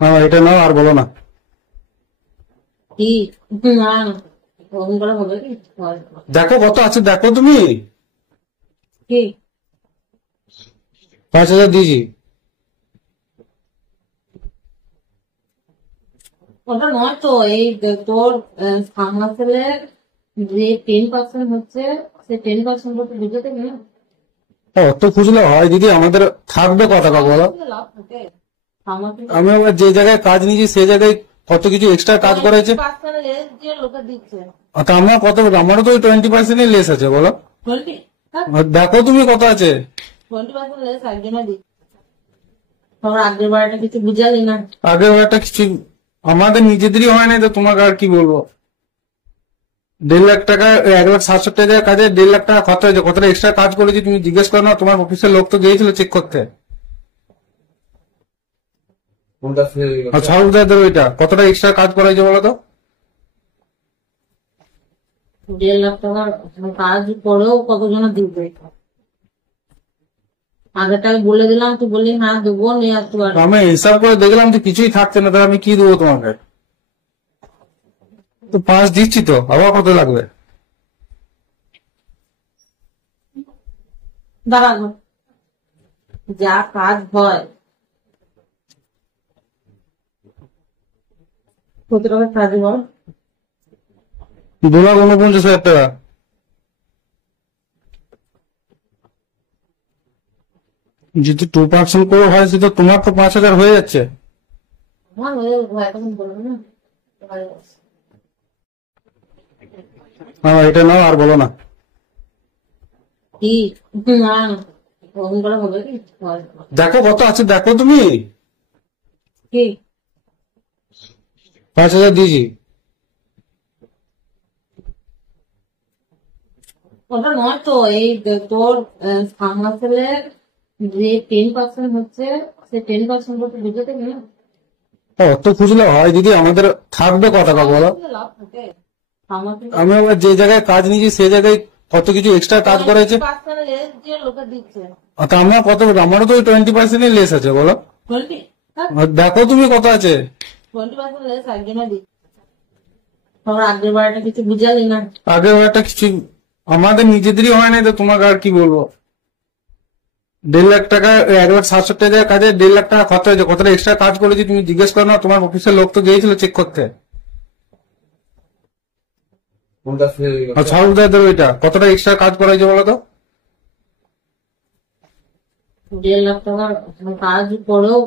হ্যাঁ, এটা নাও আর বলো না। কি? না না, ওরকম করে হবে কি? দেখো কত আছে, দেখো তুমি। কি? 5,000 দিয়েছি। ওটা নয় তো, এই তোর ফার্মাসেলের যে 10% হচ্ছে, সে 10% করতে বুঝে দেবে না। অত খুঁজলে হয় দিদি? আমাদের থাকবে কত টাকা বলো? লাভ থাকে ফার্মাসিতে। আমি আবার যে জায়গায় কাজ নিয়েছি সেই জায়গায় কত কিছু এক্সট্রা কাজ করেছে। 20% লেস দিয়ে লোকে দিচ্ছে। তা আমার কত, আমারও তো 20% লেস আছে বলো। 20? দেখো তুমি কত আছে। 20% লেস একজনে দিচ্ছে। তোর আগের বারটা কিছু বুঝালি না। আগের একটা কিছু আমাদের নিজেদেরই হয় নাই তো তোমাকে আর কি বলবো। 1.5 লাখ টাকা, 1,60,70,000 কাজে 1.5 লাখ টাকা খরচা হয়েছে। কতটা এক্সট্রা কাজ করেছি তুমি জিজ্ঞেস করো না? তোমার অফিসের লোক তো গিয়েছিল চেক করতে। সাহুদাদের ওইটা কতটা এক্সট্রা কাজ করা হয়েছে বলো তো? 1.5 লাখ টাকার কাজ করেও কতজনে দিবে? আগের টাকা বলে দিলাম, তুই বললি হ্যাঁ দেবো, নিয়ে আসতে পারবো। আমি হিসাব করে দেখলাম যে কিছুই থাকছে না, তাহলে আমি কি দেবো তোমাকে? তো 5 দিচ্ছি তো, আবার কত লাগবে? দাঁড়ানো, যা কাজ হয় কত টাকা কাজ হয়? 2,49,000 টাকা। যদি 2% করে হয় সেটা তোমার তো 5,000 হয়ে যাচ্ছে। আমার হয়ে যাবে, এখন বলবো না। হ্যাঁ, এটা নাও আর বলো না। কি? না না, ওরকম করে হবে কি? দেখো কত আছে, দেখো তুমি। কি? 5,000 দিয়েছি। ওটা নয় তো, এই তোর ফার্মাসেলের যে 10% হচ্ছে, সে 10% করতে বুঝে দেবে না। অত খুঁজলে হয় দিদি? আমাদের থাকবে কত টাকা বলো? লাভ থাকে ফার্মাসিতে। আমি আবার যে জায়গায় কাজ নিয়েছি সেই জায়গায় কত কিছু এক্সট্রা কাজ করেছে। 20% লেস দিয়ে লোকে দিচ্ছে। তা আমার কত, আমারও তো 20% লেস আছে বলো। 20? দেখো তুমি কত আছে। 20% লেস একজনে দিচ্ছে। তোর আগের বারটা কিছু বুঝালি না। আগের একটা কিছু আমাদের নিজেদেরই হয় নাই তো তোমাকে আর কি বলবো। 1.5 লাখ টাকা, 1,60,70,000 কাজে 1.5 লাখ টাকা খরচা হয়েছে। কতটা এক্সট্রা কাজ করেছি তুমি জিজ্ঞেস করো না? তোমার অফিসের লোক তো গিয়েছিল চেক করতে। সাহুদাদের ওইটা কতটা এক্সট্রা কাজ করা হয়েছে বলো তো? 1.5 লাখ টাকার কাজ করেও